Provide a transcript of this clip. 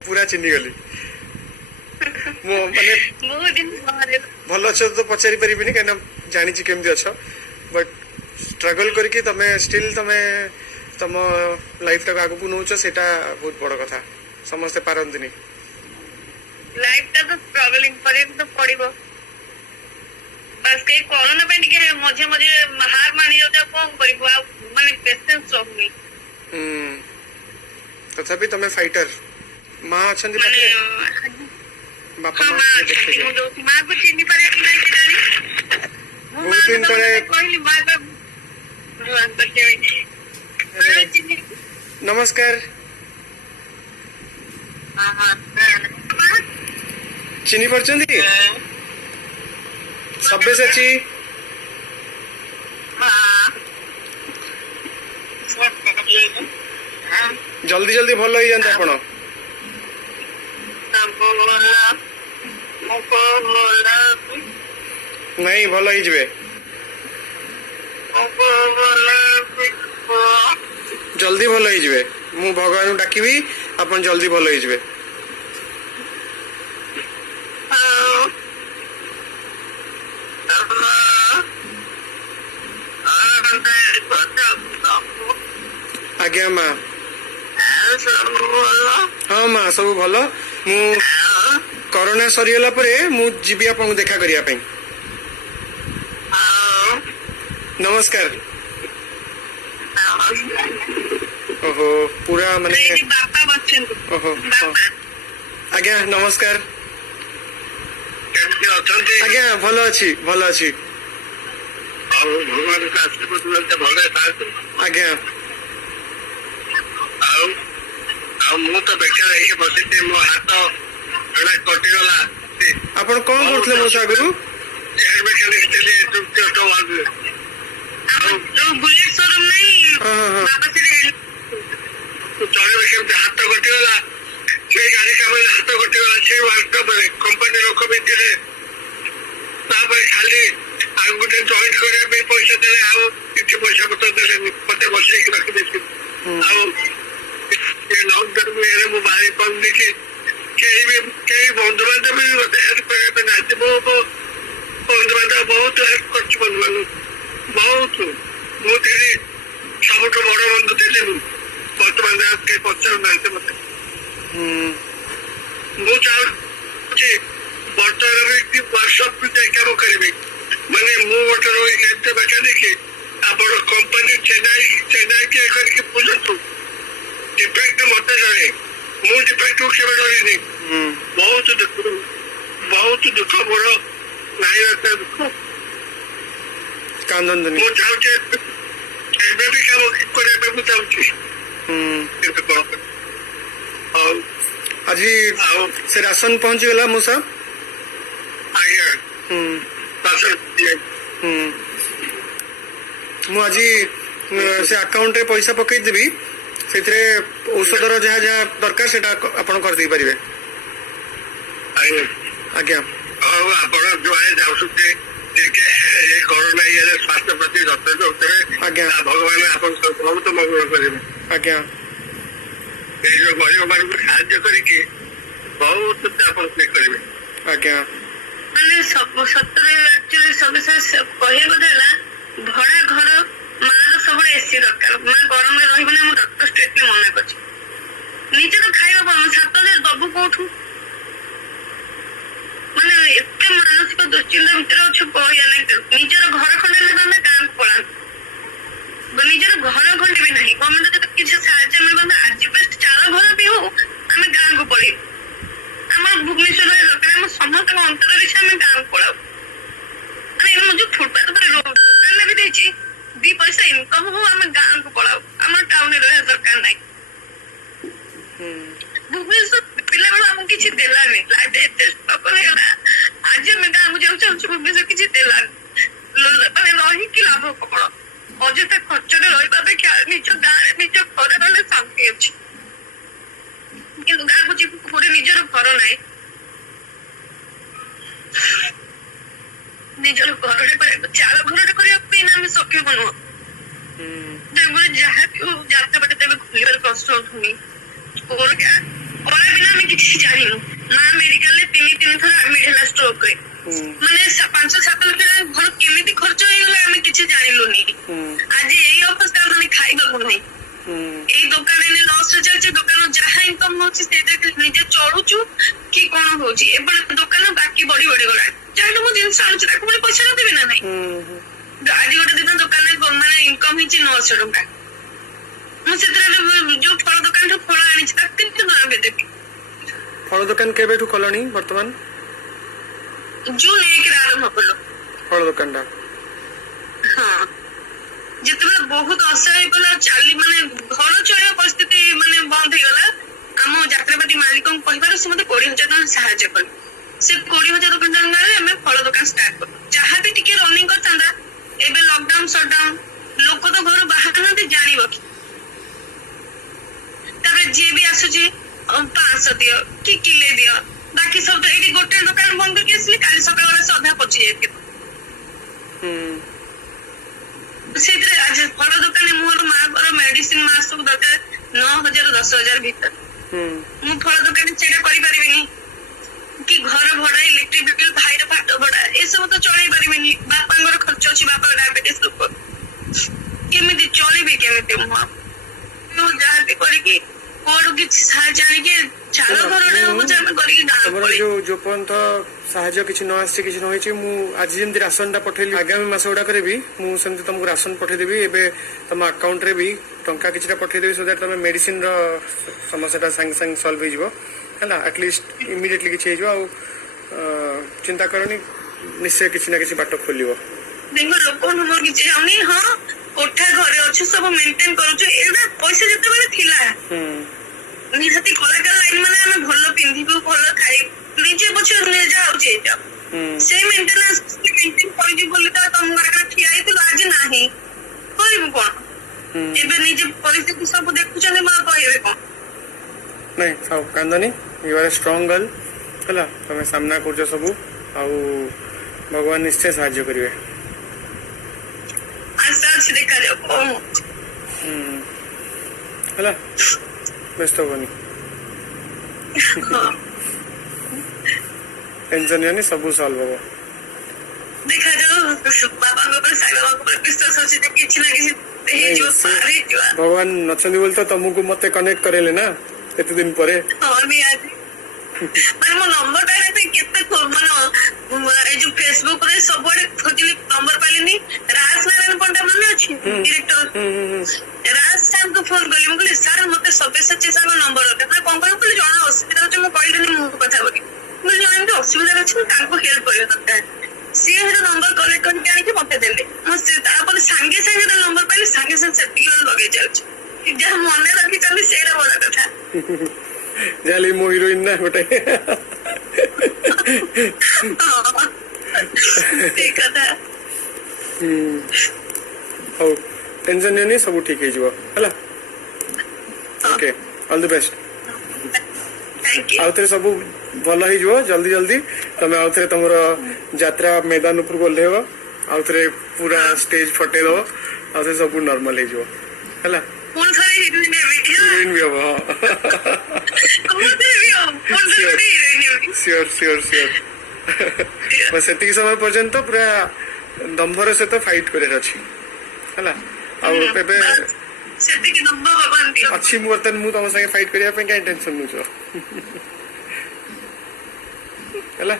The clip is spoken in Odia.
पूरा चिन्ही गली मो माने बहुत दिन बाहर भल अच्छ तो पचारि परिबिनी कहीं जानी केमती अच्छ बट स्ट्रगल करके तमे स्टिल तमे तम लाइफ टाक आगु नौच सेटा बहुत बड़ कथा समस्ते पारंतिनी लाइफ टा तो स्ट्रगलिंग करे तो पड़िबो बस के कोरोना पे टिके मझे मझे हार मानी जाता कोन करिबो माने पेशेंस रहनी तथापि तमे फाइटर माँ अच्छा माने बापा हाँ माँ माँ देखते माँ को चिन्ही पारे कि नहीं जानी बहुत दिन तले कहली माँ का भगवान करते चिन्ही नमस्कार हाँ हाँ चिन्ही पड़छन्ती सबे सची जल्दी जल्दी भल हो जाता आपण नहीं भल हो जबे जल्दी भल हो जबे मु भगवान डाकिबी आपण जल्दी भल हो जबे आज्ञा माँ हाँ माँ सब भल मु कोरोना सरीगला परे मु जीबी आपन देखा करिया पई नमस्कार ओहो पूरा माने बापा बच्चन ओहो हाँ। आज्ञा नमस्कार केमती अछंती आज्ञा भल अछि भल अछि ଆଉ ଭଗବାନଙ୍କ ଆଶୀର୍ବାଦ ମିଳିଲେ ଭଲ ଥାଆନ୍ତୁ आज्ञा ଆଉ ଆଉ ମୁଁ ତ ବେକାର ହେଇକି ବସିଛି ମୋ ହାତ ଏଟା କଟିଗଲା आपण कोन करथले मो सागरु ଚେୟାର ମେକାନିକ ଥିଲି ତୃତୀୟ ଷ୍ଟୋରରେ जो बुलेट शोरूम नहीं हाँ, हाँ। बाबा से ଚଳିବ କେମିତି ହାତ କଟିଗଲା ସେଇ ଗାଡି କାମରେ ହାତ କଟିଗଲା ସେଇ ୱାର୍କସପରେ କମ୍ପାନୀ ଲୋକ ବି ଥିଲେ ତାପରେ ଖାଲି ଆଉ ଗୋଟେ ଜଏଣ୍ଟ କରିବା ପାଇଁ ପଇସା ଦେଲେ ଆଉ କିଛି ପଇସା ପତ୍ର ଦେଲେନି ମତେ ବସେଇକି ରଖିଦେଇଥିଲି ଆଉ ଏ ଲକଡାଉନ ଇଏରେ ମୁଁ ବାହାରି ପାରୁନି କି କେହି ବନ୍ଧୁବାନ୍ଧବ ବି ମତେ ହେଲ୍ପ କରିବା ପାଇଁ ନାହାନ୍ତି ମୋ ବନ୍ଧୁବାନ୍ଧବ ବହୁତ ହେଲ୍ପ କରୁଛି ବନ୍ଧୁବାନ୍ଧବ ବହୁତ ମୁଁ ଥିଲି ସବୁଠୁ ବଡ ବନ୍ଧୁ ଥିଲି ମୁଁ ବର୍ତ୍ତମାନ ଆଉ କେହି ପଚାରୁନାହାନ୍ତି ମତେ ମୁଁ ଚାହୁଁଛି ବର୍ତ୍ତମାନ ବି ୱାର୍କସପ୍ ଯାଇ କାମ କରିବି ମାନେ ମୁଁ ଗୋଟେ ରହିକି ଏତେ ମେକାନିକ ଆପଣ କମ୍ପାନୀ ଚେନ୍ନାଇ କିଏ କରିକି ବୁଝନ୍ତୁ ଡିଫେକ୍ଟ ମତେ ଜଣେ ମୁଁ ଡିଫେକ୍ଟକୁ କେବେ ଡରିନି ବହୁତ ଦୁଃଖ ମୋର ନାହିଁ ଏତେ ଦୁଃଖ कांदन ମୁଁ ଚାହୁଁଛି ଏବେ ବି କାମ କରିବା ପାଇଁ ମୁଁ ଚାହୁଁଛି କିନ୍ତୁ କଣ କରିବି? ହଉ आज ଆଉ से राशन पहुंची गला मुसा ଆଜ୍ଞା मु आज से अकाउंट रे पैसा पकई देबी सेतरे औषधर जहाँ जहाँ दरकार सेटा आपण कर दे परिबे ଆଜ୍ଞା आज्ञा ହଉ ଆପଣ ଯୁଆଡେ ଯାଉଛନ୍ତି ଟିକେ ଏ କରୋନା ଇଏରେ ସ୍ୱାସ୍ଥ୍ୟ ପ୍ରତି ଯତ୍ନ ନେଉଥିବେ ଆଜ୍ଞା। ଭଗବାନ ଆପଣ ବହୁତ ମଙ୍ଗଳ କରିବେ आज्ञा ଏଇ ଯୋଉ ଗରିବ ମାନଙ୍କୁ ସାହାଯ୍ୟ କରିକି ବହୁତ ଆପଣ ଇଏ କରିବେ आज्ञा ମାନେ ସବୁ ସତରେ ଆକ୍ଚୁଆଲି ସବୁ କହିବା କଥା ହେଲା ଭଡା ଘର ମାର ସବୁବେଳେ ଏସି ଦରକାର ମା ଗରମରେ ରହିବ ନା ମୁଁ ଡକ୍ଟର ଷ୍ଟ୍ରିକ୍ଟଲି ମନା କରୁଛି ନିଜେ ତ ଖାଇବା ପାଉନ 7,000 ଦବୁ କୋଉଠୁ ମାନେ ଏତେ ମାନସିକ ଦୁଶ୍ଚିନ୍ତା ଭିତରେ ଅଛୁ କହିବା ନାହିଁ ନିଜର ଘର ଖଣ୍ଡେ ହେଲେ ଆମେ ଗାଁକୁ ପଳାନ୍ତୁ ନିଜର ଘର ଖଣ୍ଡେ ବି ନାହିଁ ଗଭର୍ଣ୍ଣମେଣ୍ଟ ଯଦି କିଛି ସାହାଯ୍ୟ ମିଳିବ ଆଜି ବେଷ୍ଟ ଚାଳ ଘର ବି ହଉ ଆମେ ଗାଁକୁ ପଳେଇବୁ ଆମର ଭୁବନେଶ୍ୱର ଦରକାର ଆମ ସମସ୍ତଙ୍କ ଅନ୍ତର ଅଛି ଆମେ ଗାଁକୁ ପଳାଉ ମାନେ ମୁଁ ଯୋଉ ଫୁଟପାଥ ଉପରେ ରହୁଛୁ ଦୋକାନରେ ବି ଦେଇଛି 2 ପଇସା ଇନକମ୍ ହଉ ଆମେ ଗାଁକୁ ପଳାଉ ଆମର ଟାଉନରେ ରହିବା ଦରକାର ନାହିଁ ଭୁବନେଶ୍ୱର ପିଲାବେଳୁ ଆମକୁ କିଛି ଦେଲାନି ଲାଇଫ ଏତେ ଷ୍ଟ୍ରଗଲ ହେଇଗଲା ଆଜି ଆମେ ଗାଁକୁ ଯାଉଛୁ ଭୁବନେଶ୍ୱର କିଛି ଦେଲାନି ମାନେ ରହିକି ଲାଭ କଣ ଅଯଥା ଖର୍ଚ୍ଚରେ ରହିବା ଅପେକ୍ଷା ନିଜ ଗାଁରେ ନିଜ ଘରେ ରହିଲେ ଶାନ୍ତି ଅଛି କିନ୍ତୁ ଗାଁକୁ ଯିବୁ ଗୋଟେ ନିଜର ଘର ନାହିଁ ନିଜର ଘରଟେ କରିବାକୁ ଚାଳ ଘରଟେ କରିବା ପାଇଁ ଆମେ ସକ୍ଷମ ନୁହଁ ଯାହା ବି ହଉ ଯାତ୍ରା ବାଟ ତେବେ ଖୋଲିବାର କଷ୍ଟ ହଉନି। ଖରା ବିନା ଆମେ କିଛି ରେ ମାନେ 5-7 ଲକ୍ଷ ଘର କେମିତି ଖର୍ଚ୍ଚ ହେଇଗଲା ଆମେ କିଛି ଜାଣିଲୁନି। ଆଜି ଏଇ ଅବସ୍ଥା ମାନେ ଖାଇବାକୁ ନାହିଁ। ଏଇ ଦୋକାନ ଏନେ ଲସ୍ ରେ ଚାଲିଛି। ଦୋକାନ ଯାହା ଇନକମ୍ ହଉଛି ସେଇଟା ନିଜେ ଚଳୁଛୁ କି କଣ ହଉଛି। ଏପଟେ ଦୋକାନ ବାକି ବଢି ଗଲାଣି। ଯାହାଠୁ ମୁଁ ଜିନିଷ ଆଣୁଛି ତାକୁ ପୁଣି ପଇସା ଦେବି ନା ନାଇଁ। ଆଜି ଗୋଟେ ଦିନ ଦୋକାନରେ ମାନେ ଇନକମ୍ ହେଇଛି 900 ଟଙ୍କା। ମୁଁ ସେଥିରେ ଯୋଉ ଫଳ ଦୋକାନଠୁ ଫଳ ଆଣିଛି ତାକୁ କେତେ ଟଙ୍କା ଦେବି। ଫଳ ଦୋକାନ କେବେଠୁ କଲଣି ବର୍ତ୍ତମାନ? ଜୁନ୍ 1 ରେ ଆରମ୍ଭ କଲୁ ଫଳ ଦୋକାନଟା। ହଁ, ଯେତେବେଳେ ବହୁତ ଅସହାୟ ହେଇଗଲା ଚାଲି ମାନେ ଘର ଚଳିବା ପରିସ୍ଥିତି ମାନେ ବନ୍ଦ ହେଇଗଲା। ଆମ ଯାତ୍ରାପାଟି ମାଲିକଙ୍କୁ କହିବାରୁ ସେ ମତେ 20,000 ଟଙ୍କା ସାହାଯ୍ୟ କଲେ। ସେ 20,000 ଟଙ୍କାରେ ଆମେ ଫଳ ଦୋକାନ ଷ୍ଟାର୍ଟ କଲୁ। ଯାହା ବି ଟିକେ ରନିଂ କରିଥାନ୍ତା ଏବେ ଲକଡାଉନ ସଟଡାଉନ ଲୋକ ତ ଘରୁ ବାହାରୁନାହାନ୍ତି ଜାଣିବ କି। ତାପରେ ଯିଏ ବି ଆସୁଛି 500 ଦିଅ କି କିଲେ ଦିଅ। ବାକି ସବୁ ତ ଏଇଠି ଗୋଟେ ଦୋକାନ ବନ୍ଦ କରିକି ଆସିଲି। କାଲି ସକାଳ ବେଳେ ସେ ଅଧା ପଚି ଯାଇଥିବ। ସେଇଥିରେ ଆଜି ଫଳ ଦୋକାନରେ ମୋର ମାଙ୍କର ମେଡିସିନ ମାସକୁ ଦରକାର 9,000-10,000 ଭିତରେ। ମୁଁ ଫଳ ଦୋକାନରେ ସେଇଟା କରିପାରିବିନି କି ଘର ଭଡା ଇଲେକ୍ଟ୍ରିକ ବିଲ୍ ଭାଇର ପାଠ ଭଡା ଏସବୁ ତ ଚଳେଇ ପାରିବିନି। ବାପାଙ୍କର ଖର୍ଚ୍ଚ ଅଛି। ବାପା ଡାଇବେଟିସ ଲୋକ କେମିତି ଚଳିବି କେମିତି। ମୁଁ ଯାହାବି କରିକି କୋଉଠୁ କିଛି ସାହାଯ୍ୟ ଆଣିକି ଚାଳ ଘରଟା ହବ ଯେ ଆମେ କରିକି ଗାଁ ତମର ଯୋଉ ପର୍ଯ୍ୟନ୍ତ ସାହାଯ୍ୟ କିଛି ନ ଆସିଛି କିଛି ନ ହେଇଛି ମୁଁ ଆଜି ଯେମିତି ରାସନଟା ପଠେଇଲି ଆଗାମୀ ମାସ ଗୁଡାକରେ ବି ମୁଁ ସେମିତି ତମକୁ ରାସନ ପଠେଇଦେବି। ଏବେ ତମ ଆକାଉଣ୍ଟରେ ବି ଟଙ୍କା କିଛିଟା ପଠେଇଦେବି ସୋ ଦ୍ୟାଟ୍ ତମେ ମେଡିସିନର ସମସ୍ୟାଟା ସାଙ୍ଗେ ସାଙ୍ଗେ ସଲ୍ଭ ହେଇଯିବ ହେଲା। ଆଟଲିଷ୍ଟ ଇମିଡିଏଟଲି କିଛି ହେଇଯିବ। ଆଉ ଚିନ୍ତା କରନି ନିଶ୍ଚୟ କିଛି ନା କିଛି ବାଟ ଖୋଲିବ। ଦେଖ ଲୋକଙ୍କୁ ମୋର କିଛି ଯାଉନି। ହଁ କୋଠା ଘରେ ଅଛୁ ସବୁ ମେଣ୍ଟେନ କରୁଛୁ। ଏଇଟା ପଇସା ଯେତେବେଳେ ଥିଲା ନିହାତି କଳାକାର ଲାଇନ ମାନେ ଆମେ ଭଲ ପିନ୍ଧିବୁ ଭଲ ଖାଇବୁ ନିଜେ ପଛେ ଯାଉଛି ଏଇଟା ସେଇ ମେଣ୍ଟେନାନ୍ସ ମେଣ୍ଟେନ କରିଛୁ ବୋଲି ତ ତମ ଘରେ ଠିଆ ହେଇଥିଲୁ ଆଜି ନାହିଁ କରିବୁ କଣ। ଏବେ ନିଜେ ପରିସ୍ଥିତି ସବୁ ଦେଖୁଛନ୍ତି ମୁଁ କହିବେ କଣ। ନାଇଁ ଆଉ କାନ୍ଦନି you are a strong girl ହେଲା। ତମେ ସାମ୍ନା କରୁଛ ସବୁ ଆଉ ଭଗବାନ ନିଶ୍ଚୟ ସାହାଯ୍ୟ କରିବେ। ଆଶା ଅଛି ଦେଖାଯାଉ କଣ ହେଲା ବ୍ୟସ୍ତ ହୁଅନି। ଟେନସନ ନିଅନି ସବୁ ସଲ୍ଭ ହବ। ଦେଖାଯାଉ ବାବାଙ୍କ ଉପରେ ସାଇ ବାବାଙ୍କ ଉପରେ ବିଶ୍ୱାସ ଅଛି ଯେ କିଛି ନା କିଛି ହେଇଯିବ ପାର ହେଇଯିବ। ଭଗବାନ ଅଛନ୍ତି ବୋଲି ତ ତମକୁ ମତେ କନେକ୍ଟ କରେଇଲେ ନା ଏତେ ଦିନ ପରେ। ହଁ ନିହାତି ମାନେ ମୋ ନମ୍ବରଟା କେତେ ମାନେ ଏଇ ଯୋଉ ଫେସବୁକ ରେ ସବୁଆଡେ ଖୋଜିଲି ନମ୍ବର ପାଇଲିନି। ରାଜ ନାରାୟଣ ପଣ୍ଡା ମନେ ଅଛି ଡିରେକ୍ଟର ରାଜ ସାର୍ଙ୍କୁ ଫୋନ କଲି। ମୁଁ କହିଲି ସାର୍ ମତେ ସବ୍ୟସାଚୀ ସାର୍ଙ୍କ ନମ୍ବର ଦରକାର। କଣ କହିଲି ଜଣେ ଅସୁବିଧା ଅଛି ମୁଁ କହିଲିନି ମୁଁ କଥା ବୋଲି। ମୁଁ ଜଣେ ଏମିତି ଅସୁବିଧା ଅଛି ତାଙ୍କୁ ହେଲ୍ପ କରିବା ଦରକାର। ସିଏ ହେଲେ ନମ୍ବର କଲେକ୍ଟ କରିକି ଆଣିକି ମତେ ଦେଲେ। ମୁଁ ତାପରେ ସାଙ୍ଗେ ସାଙ୍ଗେ ନମ୍ବର ପାଇଲି ସାଙ୍ଗେ ସାଙ୍ଗେ ସେତିକି ବେଳେ ଲଗେଇ ଯାଉଛି। ଯାହା ମନେ ରଖିଛନ୍ତି ସେଇଟା ବଡ କଥା। ଯାହେଲେ ମୋ ହିରୋଇନ ନା ଗୋଟେ। ଠିକ କଥା। ହଉ ଟେନସନ ନିଅନି ସବୁ ଠିକ ହେଇଯିବ ହେଲା। Okay all the best. ଆଉଥରେ ସବୁ ଭଲ ହେଇଯିବ ଜଲ୍ଦି ଜଲ୍ଦି। ତମେ ଆଉଥରେ ତମର ଯାତ୍ରା ମୈଦାନ ଉପରକୁ ଓହ୍ଲେଇବ। ଆଉଥରେ ପୁରା ଷ୍ଟେଜ ଫଟେଇଦବ। ଆଉଥରେ ସବୁ ନର୍ମାଲ ହେଇଯିବ ହେଲା। ହିରୋଇନ ବି ହବ। Sure sure sure. ସେତିକି ସମୟ ପର୍ଯ୍ୟନ୍ତ ପୁରା ଦମ୍ଭର ସହିତ ଫାଇଟ୍ କରିବାର ଅଛି ହେଲା। ଆଉ ଏବେ ଅଛି ମୁଁ ବର୍ତ୍ତମାନ ମୁଁ ତମ ସାଙ୍ଗେ ଫାଇଟ୍ କରିବା ପାଇଁ କାହିଁ ଟେନସନ ନଉଛ ହେଲା।